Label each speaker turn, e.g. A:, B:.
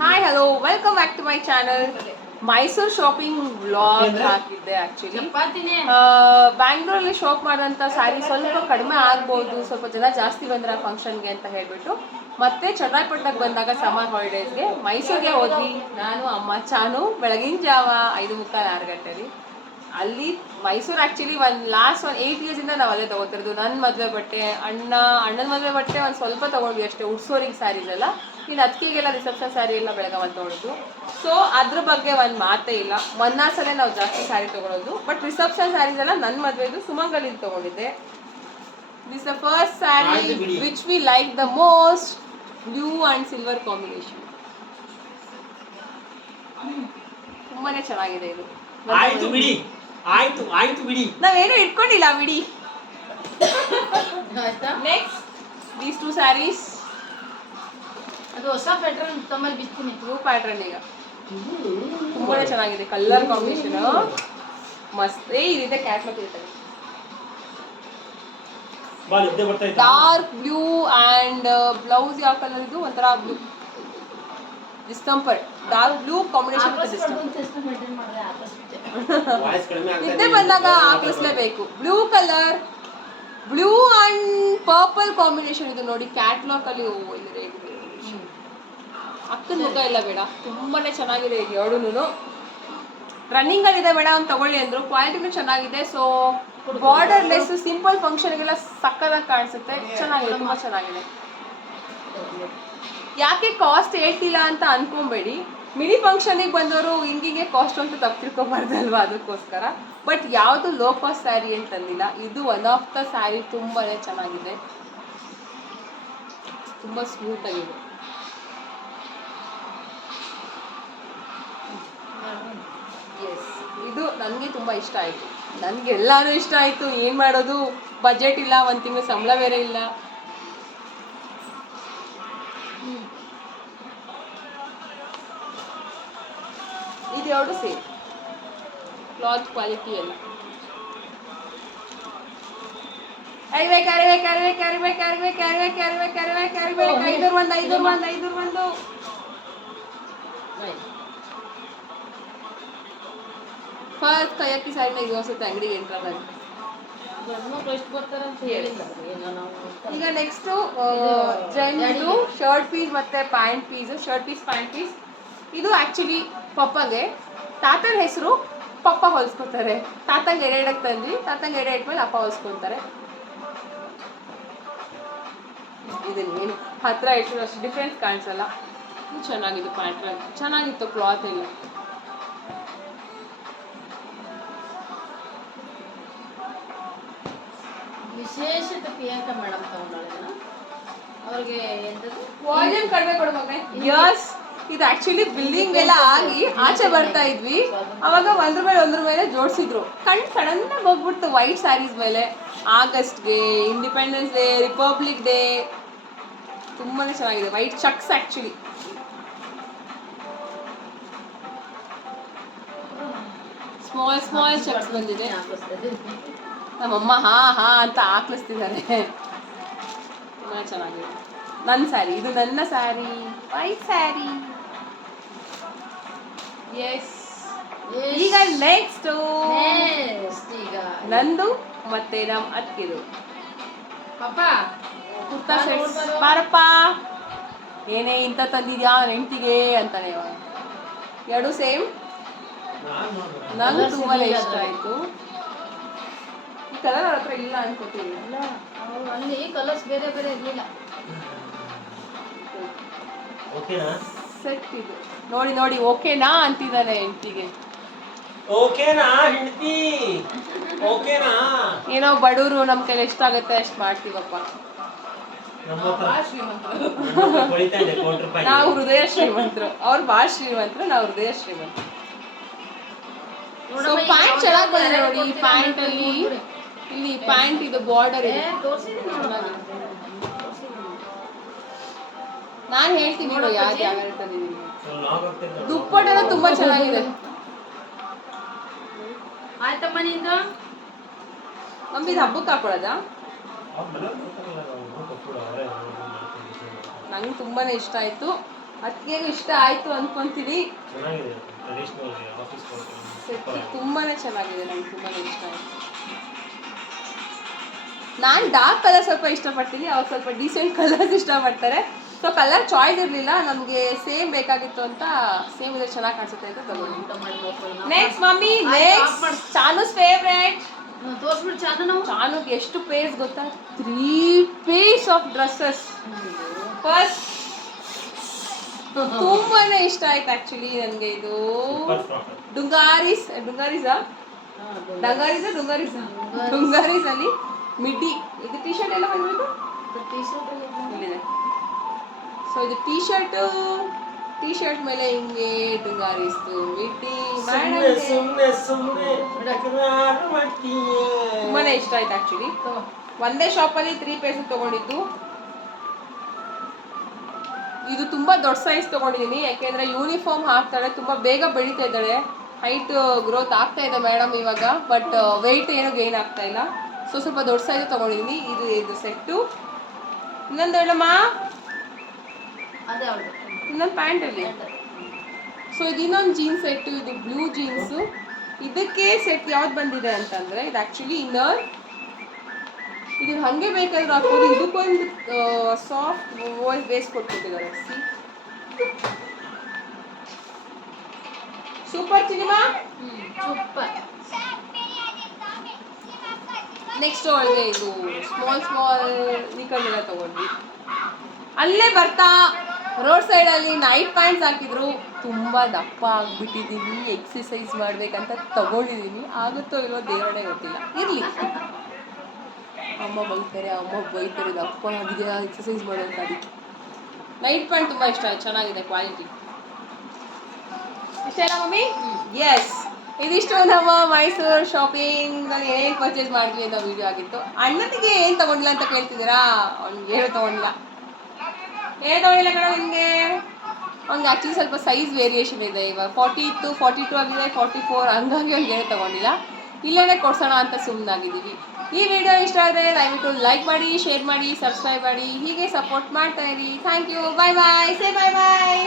A: Hi hello welcome back to my channel Mysuru shopping vlog ಹಾಕಿದ್ದೆ actually ಬ್ಯಾಂಗ್ಳೂರಲ್ಲಿ shop ಮಾಡಿದಂಥ sari ಸ್ವಲ್ಪ ಕಡಿಮೆ ಆಗ್ಬೋದು. ಸ್ವಲ್ಪ ಜನ ಜಾಸ್ತಿ ಬಂದ್ರೆ ಫಂಕ್ಷನ್ಗೆ ಅಂತ ಹೇಳ್ಬಿಟ್ಟು. ಮತ್ತೆ ಚನ್ನರಾಯಪಟ್ಟಣಕ್ಕೆ ಬಂದಾಗ ಸಮ್ಮರ್ ಹಾಲಿಡೇಸ್ಗೆ ಮೈಸೂರಿಗೆ ಹೋದ್ವಿ. ನಾನು ಅಮ್ಮ ಚಾನು ಬೆಳಗಿನ ಜಾವ ಐದು ಮುಕ್ಕಾಲು ಆರು ಗಂಟೆಲಿ. ಅಲ್ಲಿ ಮೈಸೂರು ಆ್ಯಕ್ಚುಲಿ ಒಂದು ಲಾಸ್ಟ್ ಒಂದು ಏಯ್ಟ್ ಇಯರ್ಸಿಂದ ನಾವು ಅಲ್ಲೇ ತೊಗೋತಿರೋದು. ನನ್ನ ಮದುವೆ ಬಟ್ಟೆ ಅಣ್ಣ ಅಣ್ಣನ ಮದುವೆ ಬಟ್ಟೆ ಒಂದು ಸ್ವಲ್ಪ ತೊಗೊಂಡ್ವಿ ಅಷ್ಟೇ ಉಡ್ಸೋರಿಗೆ ಸ್ಯಾರೀಸ್ ಎಲ್ಲ. ಇನ್ನು ಅದಕ್ಕೆಗೆಲ್ಲ ರಿಸೆಪ್ಷನ್ ಸ್ಯಾರಿ ಎಲ್ಲ ಬೆಳಗಾವಲ್ಲಿ ತೊಗೊಳೋದು ಸೊ ಅದ್ರ ಬಗ್ಗೆ ಒಂದು ಮಾತೇ ಇಲ್ಲ. ಮನ್ನಾಸಲ್ಲೇ ನಾವು ಜಾಸ್ತಿ ಸ್ಯಾರಿ ತೊಗೊಳೋದು. ಬಟ್ ರಿಸೆಪ್ಷನ್ ಸ್ಯಾರೀಸ್ ಎಲ್ಲ ನನ್ನ ಮದುವೆದು ಸುಮಂಗಲಿಂದ ತೊಗೊಂಡಿದ್ದೆ. This the
B: first sari.
A: Which we like the most blue and silver combination ತುಂಬಾನೇ ಚೆನ್ನಾಗಿದೆ ಇದು.
B: ಆಯ್ತು ಬಿಡಿ. ಆಯ್ತು ಆಯ್ತು ಬಿಡಿ.
A: ನಾವೇನು ಇಟ್ಕೊಂಡಿಲ್ಲ ಬಿಡಿ.
C: ಆಯ್ತಾ?
A: ನೆಕ್ಸ್ಟ್ ದೀಸ್ ಟು ಸ್ಯಾರೀಸ್
C: ಅದು ಹೊಸ ಪ್ಯಾಟ್ರನ್ ತಮ್ಮಲ್ಲಿ ಬಿಸ್ತೀನಿ.
A: ಬ್ಲೂ ಪ್ಯಾಟ್ರನ್ ಈಗ. ತುಂಬಾ ಚೆನ್ನಾಗಿದೆ ಕಲರ್ ಕಾಂಬಿನೇಷನ್ ಮಸ್ತ್. ಏ ರೀತಿ ಕ್ಯಾಟ್ಲಾಗ್ ಇರ್ತದೆ ಡಾರ್ಕ್ ಬ್ಲೂ ಅಂಡ್ ಬ್ಲೌಸ್ ಯಾವ ಕಲರ್ ಇದು ಒಂಥರ
C: blue discomfort
B: dark blue combination
A: ನಿದ್ದೆ
B: ಇದೆ.
A: ಬಂದಾಗ ಹಾಕಿಸ್ಲೇಬೇಕು blue colour blue and purple combination ಇದು ನೋಡಿ ಕ್ಯಾಟ್ಲಾಗ್ ಅಲ್ಲಿ ಇದೆ ಇಲ್ಲಿ ರೇಟ್ ಅಕ್ಕನ ಮುಖ ಇಲ್ಲ ಬೇಡ. ತುಂಬಾನೇ ಚೆನ್ನಾಗಿದೆ ಈಗ ಎರಡೂನು ರನ್ನಿಂಗ್ ಅಲ್ಲಿ ಇದೆ ಬೇಡ ಅವ್ನು ತಗೊಳ್ಳಿ ಅಂದ್ರು. ಕ್ವಾಲಿಟಿನೂ ಚೆನ್ನಾಗಿದೆ. ಸೊ ಬಾರ್ಡರ್ ಲೆಸ್ ಸಿಂಪಲ್ ಫಂಕ್ಷನ್ಗೆಲ್ಲ ಸಕ್ಕದಾಗಿ ಕಾಣಿಸುತ್ತೆ. ಚೆನ್ನಾಗಿದೆ ತುಂಬಾ ಚೆನ್ನಾಗಿದೆ. ಯಾಕೆ ಕಾಸ್ಟ್ ಹೇಳ್ತಿಲ್ಲ ಅಂತ ಅನ್ಕೊಂಬೇಡಿ. ಮಿನಿ ಫಂಕ್ಷನಿಗೆ ಬಂದವರು ಹಿಂಗಿಂಗೆ ಕಾಸ್ಟ್ ಅಂತ ತಪ್ಪು ತಿಳ್ಕೊಬಾರ್ದಲ್ವಾ ಅದಕ್ಕೋಸ್ಕರ? ಬಟ್ ಯಾವುದು ಲೋ ಕಾಸ್ಟ್ ಸ್ಯಾರಿ ಅಂತಂದಿಲ್ಲ ಇದು ಒನ್ ಆಫ್ ದ ಸ್ಯಾರಿ ತುಂಬಾ ಚೆನ್ನಾಗಿದೆ. ತುಂಬ ಸ್ಮೂತ್ ಆಗಿದೆ. ಎಸ್ ಇದು ನನಗೆ ತುಂಬ ಇಷ್ಟ ಆಯಿತು. ನನಗೆ ಎಲ್ಲಾನು ಇಷ್ಟ ಆಯಿತು. ಏನು ಮಾಡೋದು? ಬಜೆಟ್ ಇಲ್ಲ, ಒಂದು ತಿಂಗಳು ಸಂಬಳ ಬೇರೆ ಇಲ್ಲ. ಇದು ಎರಡು ಸೇಮ್ ಕ್ಲಾತ್ ಕ್ವಾಲಿಟಿ ಎಲ್ಲ ಅರಿಬೇಕು ಅರಿಬೇಕು ಅರಿಬೇಕು ಅರಿಬೇಕು ಅರಿಬೇಕು ಅರಿಬೇಕು ಅರಿಬೇಕು ಅರಿಬೇಕು ಅರಿಬೇಕು ಐದೂರು ಒಂದು ಐದೂರು ಒಂದು ಐದೂರು ಒಂದು ಫಸ್ಟ್ ಕೈಯಕ್ಕಿ ಸಾರಿನ ಇದು ಅನ್ಸುತ್ತೆ ಅಂಗಡಿಗೆ ಎಂಟ್ರಾಗ ಈಗ ನೆಕ್ಸ್ಟು ಜೈನ್ದು ಶರ್ಟ್ ಪೀಸ್ ಮತ್ತೆ pant piece shirt piece pant piece ಇದು ಆ್ಯಕ್ಚುಲಿ ಪಪ್ಪಗೆ. ತಾತನ ಹೆಸರು ಪಪ್ಪ ಹೊಲಿಸ್ಕೊತಾರೆ. ತಾತಂಗೆ ಎಡೆ ಎಡಕ್ಕೆ ತಂದ್ವಿ. ತಾತಂಗೆ ಎಡೆ ಇಟ್ಮೇಲೆ ಅಪ್ಪ ಹೊಲಿಸ್ಕೊತಾರೆ. ಇದನ್ನ ಹತ್ತಿರ ಹತ್ರ ಇಟ್ಟರು ಅಷ್ಟು ಡಿಫ್ರೆನ್ಸ್ ಕಾಣಿಸಲ್ಲ. ಚೆನ್ನಾಗಿದೆ ಪ್ಯಾಂಟ್ ಚೆನ್ನಾಗಿತ್ತು ಕ್ಲಾತ್ ಎಲ್ಲ.
C: ವಿಶೇಷತೆ ಪ್ರಿಯಾಂಕಾ ಮೇಡಮ್ ತಗೊಂಡಾಳೆ ಅವ್ರಿಗೆ ಎಂತದ್ದು
A: ವಾಲ್ಯೂಮ್ ಕಡಿಮೆ ಕೊಡು ಮಗನೇ ಯಸ್ ಇದು ಆಕ್ಚುಲಿ ಬಿಲ್ಡಿಂಗ್ ಎಲ್ಲ ಆಗಿ ಆಚೆ ಬರ್ತಾ ಇದ್ವಿ. ಅವಾಗ ಒಂದ್ರ ಮೇಲೆ ಒಂದ್ರ ಮೇಲೆ ಜೋಡಿಸಿದ್ರು. ಕಣ್ ಸಡನ್ ಹೋಗ್ಬಿಡ್ತು ವೈಟ್ ಸ್ಯಾರೀಸ್ ಮೇಲೆ. ಆಗಸ್ಟ್ಗೆ ಇಂಡಿಪೆಂಡೆನ್ಸ್ ಡೇ ರಿಪಬ್ಲಿಕ್ ಡೇ ತುಂಬಾನೇ ಚೆನ್ನಾಗಿದೆ. White checks actually small small checks ಬಂದಿದೆ. ನಮ್ಮಮ್ಮ ಹಾ ಹಾ ಅಂತ ಹಾಕ್ಲಿಸ್ತಿದ್ದಾರೆ ತುಂಬಾ ಚೆನ್ನಾಗಿದೆ. ನನ್ನ ಸ್ಯಾರಿ ಇದು ನನ್ನ ಸ್ಯಾರಿ ವೈಟ್ ಸ್ಯಾರಿ ಎಸ್ ಈಗ ನೆಕ್ಸ್ಟ್ ನಂದು ಮತ್ತೆ ನಮ್ಮ ಅತ್ತಿದು
C: ಪಾಪ
A: ಕುರ್ತಾ ಸೆಟ್ಸ್ ಬಾರಪ್ಪ. ಏನೇ ಇಂಥ ತಂದಿದ್ಯಾ ಹೆಂಡ್ತಿಗೆ ಅಂತಾನೆ ಇವಾಗ ಎರಡು ಸೇಮ್. ನಂಗೆ
C: ತುಂಬಾ
A: ತುಂಬಾನೇ ಇಷ್ಟ. ಆಯ್ತು. ಕಲರ್ ಅವ್ರ ಹತ್ರ ಇಲ್ಲ ಅನ್ಕೋತೀನಿ.
C: ಅಲ್ಲ ಅವ್ರು ಅಲ್ಲಿ ಕಲರ್ಸ್ ಬೇರೆ ಬೇರೆ ಇರಲಿಲ್ಲ.
B: ಓಕೆನಾ?
A: ಸೆಟ್ ಇದು. ನೋಡಿ ನೋಡಿ ಓಕೆನಾ ಅಂತಿದ್ದಾನೆ ಹೆಂಡ್ತಿಗೆ.
B: ಓಕೆನಾ ಹೆಂಡತಿ? ಓಕೆನಾ?
A: ಏನೋ ಬಡವರು ನಮ್ಮ ಕೈಲಿ ಎಷ್ಟಾಗುತ್ತೆ ಅಷ್ಟು ಮಾಡ್ತೀವಪ್ಪ. ನಾವು ಹೃದಯ ಶ್ರೀಮಂತರು. ಅವ್ರು ಭಾಳ ಶ್ರೀಮಂತರು ನಾವು ಹೃದಯ ಶ್ರೀಮಂತರು. ಪ್ಯಾಂಟ್ ಚೆನ್ನಾಗಿ ಬಂದಿದೆ ನೋಡಿ ಈ ಇಲ್ಲಿ ಪ್ಯಾಂಟ್ ಇದು ಬಾರ್ಡರ್ ಇದೆ. ನಾನು ಹೇಳ್ತೀನಿ ನೋಡಿ
B: ಯಾರು ಯಾವ
A: ಇರ್ತದೆ ತುಂಬಾ ಚೆನ್ನಾಗಿದೆ.
C: ಆಯ್ತಮ್ಮ ನಿಂದ?
A: ನಮ್ದು ಇದು ಹಬ್ಬಕ್ಕೆ ಹಾಕೊಳ್ಳೋದಾ? ನಂಗೆ ತುಂಬಾ ಇಷ್ಟ ಆಯ್ತು. ಅತ್ತಿಗೆಗೂ ಇಷ್ಟ ಆಯ್ತು ಅನ್ಕೊಂತೀನಿ. ತುಂಬಾ ಚೆನ್ನಾಗಿದೆ ನಂಗೆ ತುಂಬಾ ಇಷ್ಟ ಆಯ್ತು. ನಾನು ಡಾರ್ಕ್ ಕಲರ್ ಸ್ವಲ್ಪ ಇಷ್ಟಪಡ್ತೀನಿ ಅವ್ರು ಸ್ವಲ್ಪ ಡಿಸೆಂಟ್ ಕಲರ್ಸ್ ಇಷ್ಟಪಡ್ತಾರೆ. ಸೊ ಕಲರ್ ಚಾಯ್ಸ್ ಇರಲಿಲ್ಲ ನಮಗೆ ಸೇಮ್ ಬೇಕಾಗಿತ್ತು ಅಂತ ಸೇಮ್ ಇದ್ರೆ ಚೆನ್ನಾಗಿ ಕಾಣಿಸುತ್ತೆ ಅಂತ ತಗೊಂಡು next mummy next Chanu's favourite
C: ತೋರಿಸ್ಬಿಟ್ಟು Chanu
A: ಚಾನುಗೆ ಎಷ್ಟು ಪೇಸ್ ಗೊತ್ತಾ? Three piece of dresses first ತುಂಬಾನೇ ಇಷ್ಟ ಆಯ್ತು ಆಕ್ಚುಲಿ ನನಗೆ ಇದು. ಡುಂಗಾರಿಸ್ ಡುಂಗಾರಿಸಾ ಡಂಗಾರಿಸ ಡುಂಗಾರಿಸ ಡುಂಗಾರಿಸ್ ಅಲ್ಲಿ ಮಿಡ್ಡಿ ಇದು ಟೀ ಶರ್ಟ್ ಎಲ್ಲ ಬಂದ್ಬಿಟ್ಟು ಇಲ್ಲಿದೆ. ಸೊ ಇದು ಟೀ ಶರ್ಟ್ ಟೀ ಶರ್ಟ್ ಮೇಲೆ ಹಿಂಗೆ ಡುಂಗಾರಿಸ್ತು ಮಿಡ್ಡಿ
B: ಸುಮ್ಮನೆ
A: ತುಂಬಾನೇ ಇಷ್ಟ ಆಯ್ತು ಆಕ್ಚುಲಿ ಒಂದೇ ಶಾಪಲ್ಲಿ ತ್ರೀ ಪೇಸ್ ತಗೊಂಡಿದ್ದು. ಇದು ತುಂಬಾ ದೊಡ್ಡ ಸೈಜ್ ತಗೊಂಡಿದ್ದೀನಿ. ಯಾಕೆಂದ್ರೆ ಯೂನಿಫಾರ್ಮ್ ಹಾಕ್ತಾಳೆ ತುಂಬಾ ಬೇಗ ಬೆಳೀತಾ ಇದ್ದಾಳೆ. ಹೈಟ್ ಗ್ರೋತ್ ಆಗ್ತಾ ಇದೆ ಮೇಡಮ್ ಇವಾಗ ಬಟ್ ವೆಯ್ಟ್ ಏನು ಗೇನ್ ಆಗ್ತಾ ಇಲ್ಲ. ಸೊ ಸ್ವಲ್ಪ ದೊಡ್ಡ ಸೈಜ್ ತಗೊಂಡಿದ್ದೀನಿ ಇದು ಇದು ಸೆಟ್ಟು ಇನ್ನೊಂದು ಹೇಳಮ್ಮ? ಇನ್ನೊಂದು ಪ್ಯಾಂಟಲ್ಲಿ ಸೊ ಇದು ಇನ್ನೊಂದು ಜೀನ್ಸ್ ಸೆಟ್ ಇದು ಬ್ಲೂ ಜೀನ್ಸು ಇದಕ್ಕೆ ಸೆಟ್ ಯಾವ್ದು ಬಂದಿದೆ ಅಂತಂದ್ರೆ ಇದು ಆಕ್ಚುಲಿ ಇನ್ನರ್ ಇದು ಹಂಗೆ ಬೇಕಾದ್ರೆ ಹಾಕ್ಬೋದು. ಇದಕ್ಕೊಂದು ಸಾಫ್ಟ್ ವಾಯ್ಸ್ ಬೇಸ್ ಕೊಟ್ಬಿಟ್ಟಿದ್ದಾರೆ. ಸೂಪರ್ ಸಿನಿಮಾ
C: ಸೂಪರ್
A: ನೆಕ್ಸ್ಟ್ ಅವಳಿಗೆ ಇದು ಸ್ಮಾಲ್ ಸ್ಮಾಲ್ ನಿಕ್ಕಲ್ಲೆಲ್ಲ ತಗೊಂಡ್ವಿ. ಅಲ್ಲೇ ಬರ್ತಾ, ರೋಡ್ ಸೈಡಲ್ಲಿ ನೈಟ್ ಪ್ಯಾಂಟ್ಸ್ ಹಾಕಿದ್ರು. ತುಂಬ ದಪ್ಪ ಆಗ್ಬಿಟ್ಟಿದ್ದೀನಿ ಎಕ್ಸಸೈಸ್ ಮಾಡ್ಬೇಕಂತ ತಗೊಂಡಿದ್ದೀನಿ ಆಗುತ್ತೋ ಇಲ್ವೋ ದೇವರೇ ಗೊತ್ತಿಲ್ಲ. ಇರಲಿ. ಅಮ್ಮ ಬೈತಾರೆ ಅಮ್ಮ ಬೈತಾರೆ, ದಪ್ಪ ಆಗಿದೆಯಾ ಎಕ್ಸಸೈಸ್ ಮಾಡೋಂತ ಅದಕ್ಕೆ ನೈಟ್ ಪ್ಯಾಂಟ್ ತುಂಬ ಇಷ್ಟ, ಚೆನ್ನಾಗಿದೆ ಕ್ವಾಲಿಟಿ ಇಷ್ಟ ಮಮ್ಮಿ? ಎಸ್ ಇದಿಷ್ಟು ನಮ್ಮ ಮೈಸೂರು ಶಾಪಿಂಗ್ ನಾನು ಏನೇನು ಪರ್ಚೇಸ್ ಮಾಡಿದ್ವಿ ಅಂತ ವಿಡಿಯೋ ಆಗಿತ್ತು. ಅಣ್ಣನಿಗೆ ಏನು ತಗೊಂಡಿಲ್ಲ ಅಂತ ಕೇಳ್ತಿದ್ದೀರಾ? ಅವ್ನಿಗೆ ಏನು ತಗೊಂಡಿಲ್ಲ. ಏನು ತಗೊಂಡಿಲ್ಲ ಕಣ ನಿಮಗೆ ಅವ್ನಿಗೆ ಆ್ಯಕ್ಚುಲಿ ಸ್ವಲ್ಪ ಸೈಜ್ ವೇರಿಯೇಷನ್ ಇದೆ ಇವಾಗ. ಫಾರ್ಟಿ ಇತ್ತು ಫಾರ್ಟಿ ಟು ಆಗಿದೆ ಫಾರ್ಟಿ ಫೋರ್ ಹಂಗಾಗಿ ಅವ್ನಿಗೆ ಏನು ತಗೊಂಡಿಲ್ಲ. ಇಲ್ಲೇ ಕೊಡ್ಸೋಣ ಅಂತ ಸುಮ್ಮನಾಗಿದ್ದೀವಿ ಈ ವಿಡಿಯೋ ಇಷ್ಟ ಆದರೆ ದಯವಿಟ್ಟು ಲೈಕ್ ಮಾಡಿ ಶೇರ್ ಮಾಡಿ ಸಬ್ಸ್ಕ್ರೈಬ್ ಮಾಡಿ, ಹೀಗೆ ಸಪೋರ್ಟ್ ಮಾಡ್ತಾ ಇರಿ. Thank you bye bye say bye bye